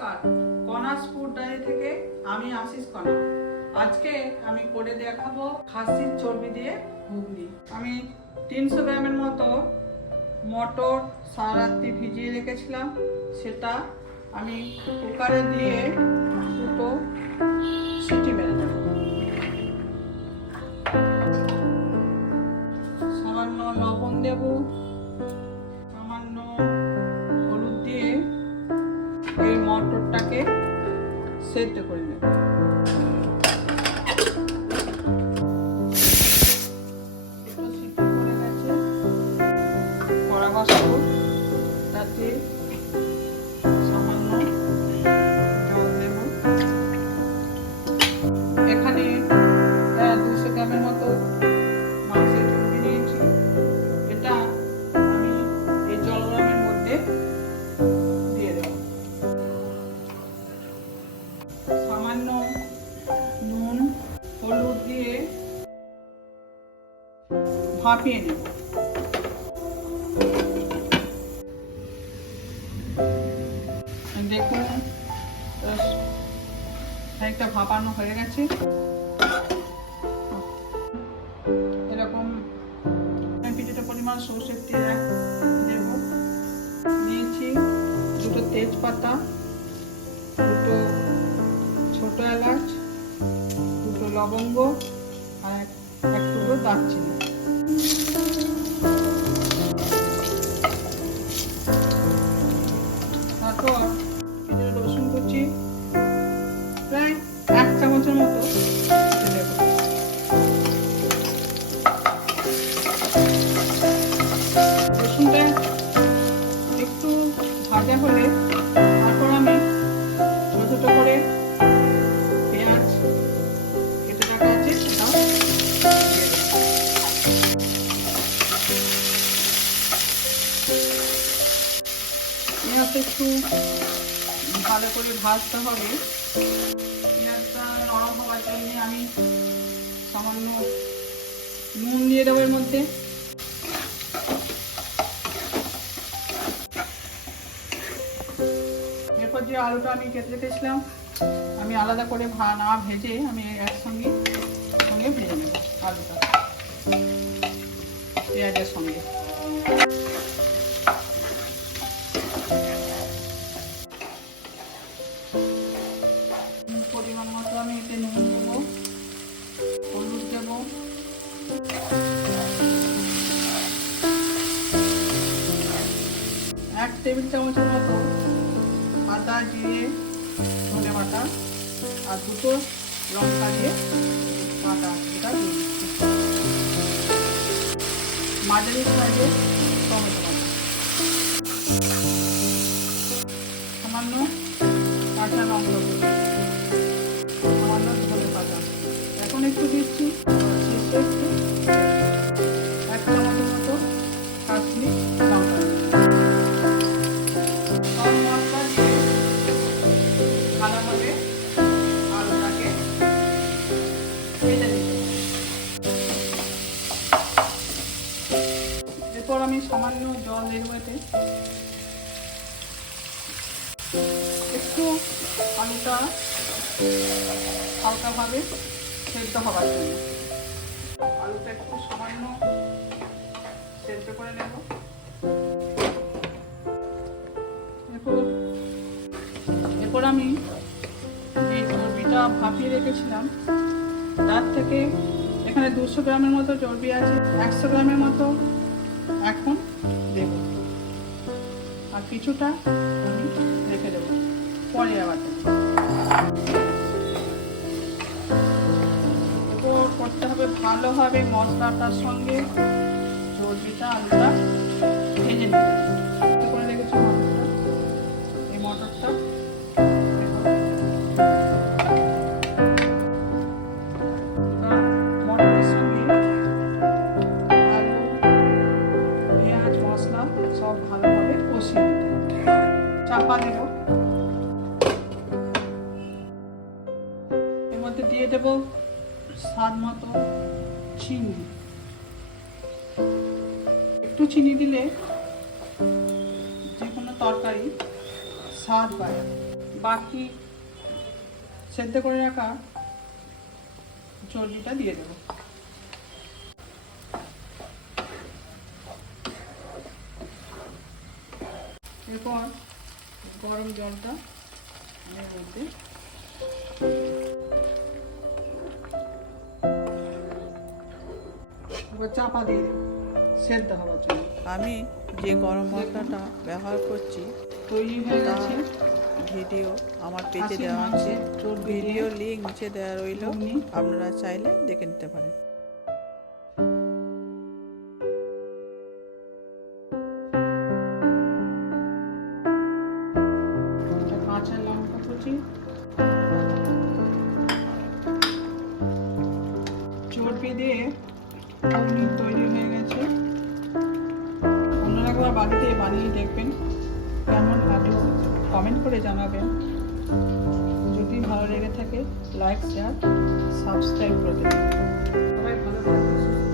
নমস্কার, কনাস food diary থেকে আমি আশিস কণা। আজকে আমি করে দেখাবো খাসির চর্বি দিয়ে ঘুগনি। আমি 300 গ্রামের মতো মটর সারা রাত্রি ভিজিয়ে রেখেছিলাম, সেটা আমি কুকারে দিয়ে দুটো সিটি মেরে দেব। সামান্য লবণ দেব, সামান্য হলুদ দিয়ে এই মটরটাকে সেদ্ধ করে নেব। একটু সিদ্ধ করে গেছে, কড়া বসাবো, তাতে সামান্য জল দেব। এখানে 200 গ্রামের মতো মাংসের চর্বি নিয়েছি। এটা আমি এই জল গরমের মধ্যে দিয়ে দেব। সামান্য নুন হলুদ দিয়ে ভাপিয়ে নেব। দেখুন একটা ভাপানো হয়ে গেছে। এরকম কিছুটা পরিমাণ সরষের তেল দেব। নিয়েছি দুটো তেজপাতা, দুটো ছোট এলাচ, দুটো লবঙ্গ আর এক টুকরো দারচিনি। তারপর রসুন কুচি প্রায় 1 চামচের মতো দেব। রসুনটা একটু ভাজা হলে তারপর আমি ছোট ছোট করে পেঁয়াজ কেটে রাখা আছে সেটাও দিয়ে দেব। পেঁয়াজটা একটু ভালো করে ভাজতে হবে। পেঁয়াজটা নরম হওয়ার জন্য আমি সামান্য নুন দিয়ে দেবো এর মধ্যে। এরপর যে আলুটা আমি কেটে রেখেছিলাম, আমি আলাদা করে না ভেজে আমি একসঙ্গে ভেজে নেব আলুটা পেঁয়াজের সঙ্গে। পরিমাণ মতো আমি এতে নুন দেবো, হলুদ দেবো, এক টেবিল চামচের মতো আদা জিরে ধনে বাটা আর দুটো লঙ্কা দিয়ে বাটা, এটা দিয়ে দিচ্ছি। মাঝারি সাইজের টমেটো বাটা, সামান্য কাঁচা লঙ্কা গুঁড়ো, সামান্য ধনে পাতা। এখন একটু দিচ্ছি শেষে একটু 1 চামচের মতো কাশ্মীর লঙ্কা। সব মশলা দিয়ে ভালোভাবে আলুটাকে ভেজে নিতে। এরপর আমি সামান্য জল দেবো এতে, একটু আলুটা হালকাভাবে সেদ্ধ হবার জন্য। আলুটা একটু সামান্য সেদ্ধ করে নেব। এরপর আমি যে চর্বিটা ভাপিয়ে রেখেছিলাম তার থেকে এখানে 200 গ্রামের মতো চর্বি আছে, 100 গ্রামের মতো এখন দেব আর কিছুটা আমি রেখে দেবো পরে আবার। এরপর করতে হবে ভালোভাবে মশলাটার সঙ্গে চর্বিটা আলুটা ভেজে নিতে করে রেখেছি মটরটা। এই মটরটা মটরের সঙ্গে আলু পেঁয়াজ মশলা সব ভালোভাবে কষিয়ে নিতে হবে। চাপা দেব, এর মধ্যে দিয়ে দেব স্বাদ মতো চিনি। একটু চিনি দিলে যে কোনো তরকারি স্বাদ বাড়ে। বাকি সেদ্ধ করে রাখা চর্বিটা দিয়ে দেবো। এরপর গরম জলটা এর মধ্যে চাপা দিয়ে দেবো সেদ্ধ হওয়ার জন্য। আমি যে গরম মশলাটা ব্যবহার করছি তৈরি হয়ে তা গেছে ভিডিও আমার পেজে খাসির দেওয়া আছে, মাংসের চর্বি দিয়ে ভিডিও লিঙ্ক নিচে দেওয়া রইল, ঘুগনি। আপনারা চাইলে দেখে নিতে পারেন। একটা কাঁচা লঙ্কা কুচি, চর্বি দিয়ে ঘুগনি তৈরি হয়ে গেছে। আপনারা একবার বাড়িতে বানিয়ে দেখবেন, কেমন লাগলো কমেন্ট করে জানাবেন। যদি ভালো লেগে থাকে লাইক শেয়ার সাবস্ক্রাইব করে দেবেন। সবাই ভালো থাকবেন।